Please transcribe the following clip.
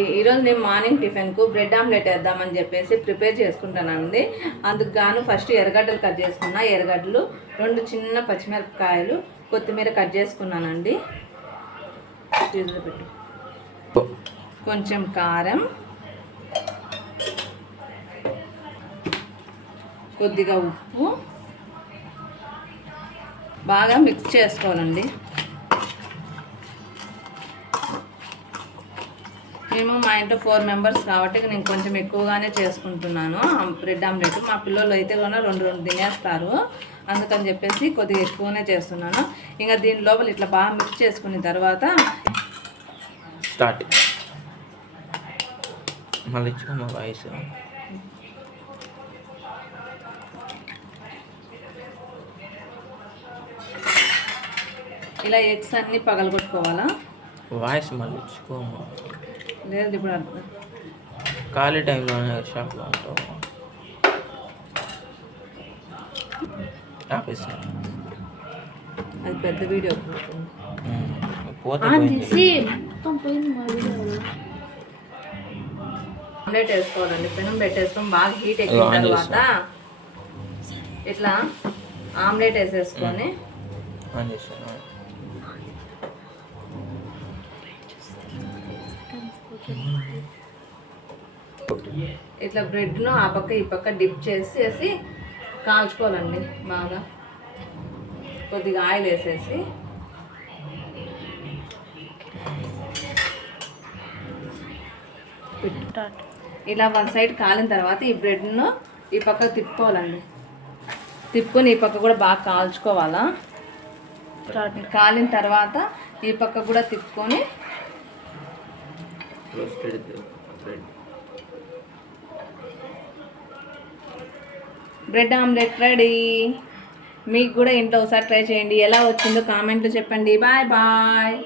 ఈరోజు నేను morning టిఫిన్కు bread omelette వేద్దామని చెప్పేసి ప్రిపేర్ చేసుకుంటానండి. అందుకు గాను ఫస్ట్ ఎర్రగడ్డలు కట్ చేసుకున్నా. ఎర్రగడ్డలు రెండు చిన్న పచ్చిమిరపకాయలు కొత్తిమీర కట్ చేసుకున్నానండి. పెట్టు. కొంచెం కారం కొద్దిగా ఉప్పు. బాగా మిక్స్ చేసుకోవాలండి. మేము మా ఇంట్లో ఫోర్ మెంబర్స్ కాబట్టి నేను కొంచెం ఎక్కువగానే చేసుకుంటున్నాను. Bread omelette. మా పిల్లలు అయితే కూడా రెండు రెండు తినేస్తారు. అందుకని చెప్పేసి కొద్దిగా ఎక్కువనే చేస్తున్నాను. ఇంకా దీని లోపల ఇట్లా బాగా మిక్స్ చేసుకున్న తర్వాత స్టార్ట్. మళ్ళీ వాయిస్. ఇలా ఎగ్స్ అన్నీ పగలగొట్టుకోవాలా? వాయిస్ మళ్ళీ ఇచ్చుకో లేదు ఇప్పుడు ఖాళీ టైంలోనే షాప్లో ఉంటావు? ఆపేసి. అది పెద్ద వీడియో. పోతే పోయింది. ఆమ్లెట్ వేసుకోవాలండి. పెనం పెట్టేసుకొని బాగా హీట్ ఎక్కిన తర్వాత ఇట్లా ఆమ్లెట్ వేసేసుకొని ఇట్లా బ్రెడ్ను ఆ పక్క ఈ పక్క డిప్ చేసేసి కాల్చుకోవాలండి బాగా. కొద్దిగా ఆయిల్ వేసేసి. ఇలా వన్ సైడ్ కాలిన తర్వాత ఈ బ్రెడ్ను ఈ పక్క తిప్పుకోవాలండి. తిప్పుకొని ఈ పక్క కూడా బాగా కాల్చుకోవాలా. కాలిన తర్వాత ఈ పక్క కూడా తిప్పుకొని roasted bread bread omelette ready మీకు కూడా ఇంట్లో ఒకసారి ట్రై చేయండి. ఎలా వచ్చిందో కామెంట్లో చెప్పండి. Bye bye